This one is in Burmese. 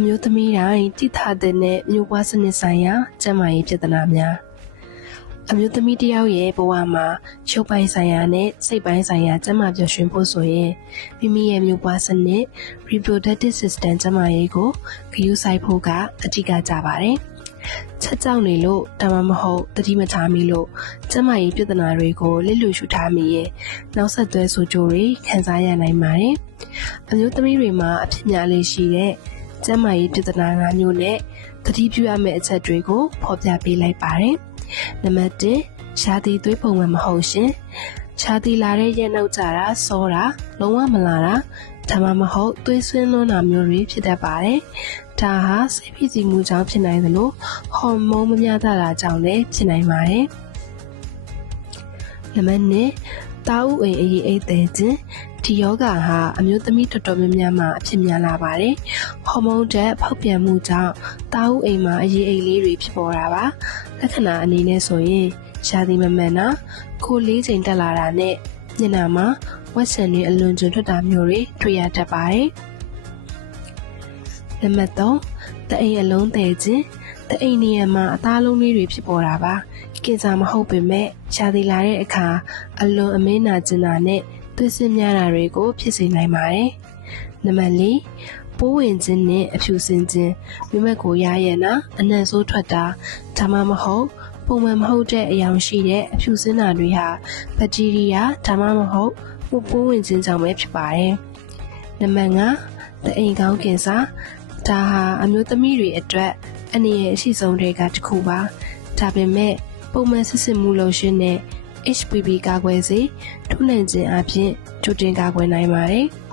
အမျိုးသမီးတိုင်းတိထားတဲ့မျိုးပွားစနစ်ဆိုင်ရာကျန်းမာရေးပြဿနာများအမျိုးသမီးတစ်ယောက်ရဲ့ဘဝမှာရုပ်ပိုင်းဆိုင်ရာနဲ့စိတ်ပိုင်းဆိုင်ရာကျန်းမာပျော်ရွှင်ဖို့ဆိုရင်မိမိရဲ့မျိုးပွားစနစ် reproductive system ကျန်းမာရေးကိုဂရုစိုက်ဖို့ကအဓိကကြပါတယ်။ချက်ကြောက်နေလို့ဒါမှမဟုတ်တတိမထားမိလို့ကျန်းမာရေးပြဿနာတွေကိုလစ်လျူရှုထားမိရဲ့နောက်ဆက်တွဲဆိုးကျိုးတွေခံစားရနိုင်ပါတယ်။အမျိုးသမီးတွေမှာအဖြစ်များလေးရှိတဲ့ကျန်းမာရေးပြဿနာ၅မျိုးနဲ့သတိပြုရမယ့်အချက်တွေကိုဖော်ပြပေးလိုက်ပါတယ်။နံပါတ်1ရှားသီသွေးပုံမှန်မဟုတ်ရှင်။ရှားသီလာတဲ့ရက်နှုတ်ကြတာစောတာလုံးဝမလာတာဒါမှမဟုတ်သွေးဆွင်းလွန်းတာမျိုးတွေဖြစ်တတ်ပါတယ်။ဒါဟာစိတ်ဖိစီးမှုကြောင့်ဖြစ်နိုင်သလိုဟော်မုန်းမမျှတတာကြောင့်လည်းဖြစ်နိုင်ပါတယ်။နံပါတ်2တာဥအိမ်အရေးအိတ်တဲ့ခြင်းဒီယောဂဟာအမျိုးသမီးတော်တော်များများမှာအဖြစ်များလာပါတယ်။ဟော်မုန်းဓာတ်ဖောက်ပြန်မှုကြောင့်တာဥအိမ်မှာအရေးအိတ်လေးတွေဖြစ်ပေါ်တာပါ။လက္ခဏာအနေနဲ့ဆိုရင်ရှားသီမမှန်တာကိုယ်လေးချိန်တက်လာတာနဲ့ညနာမှာဝက်ဆန်တွေအလွန်ကျွံထွက်တာမျိုးတွေတွေ့ရတတ်ပါတယ်။နံပါတ်3တအိမ်အလုံးသေးခြင်းတအိမ်နေရာမှာအသားလုံးလေးတွေဖြစ်ပေါ်တာပါ။ကင်ဆာမဟုတ်ပေမဲ့ရှားသီလာတဲ့အခါအလွန်အမင်းနာကျင်တာနဲ့သွေးစစ်များတာတွေကိုဖြစ်စေနိုင်ပါတယ်။နံပါတ်4ပိုးဝင်ခြင်းနဲ့အဖြူစင်ခြင်းမိမကိုရရနာအနံ့ဆိုးထွက်တာဒါမှမဟုတ်ပုံမှန်မဟုတ်တဲ့အယောင်ရှိတဲ့အဖြူစင်းတာတွေဟာဘက်တီးရီးယားဒါမှမဟုတ်ပိုးဝင်ခြင်းကြောင့်ပဲဖြစ်ပါတယ်။နံပါတ်5တအိမ်ကောင်းကင်ဆာဒါဟာအမျိုးသမီးတွေအတွက်အနေရအရှိဆုံးတွေကတစ်ခုပါ။ဒါပေမဲ့ပုံမှန်စစ်စစ်မှုလို့ရှင်တဲ့HPV ကာကွယ်ဆေးထိုးနှံခြင်းအပြင်ကြိုတင်ကာကွယ်နိုင်ပါတယ်။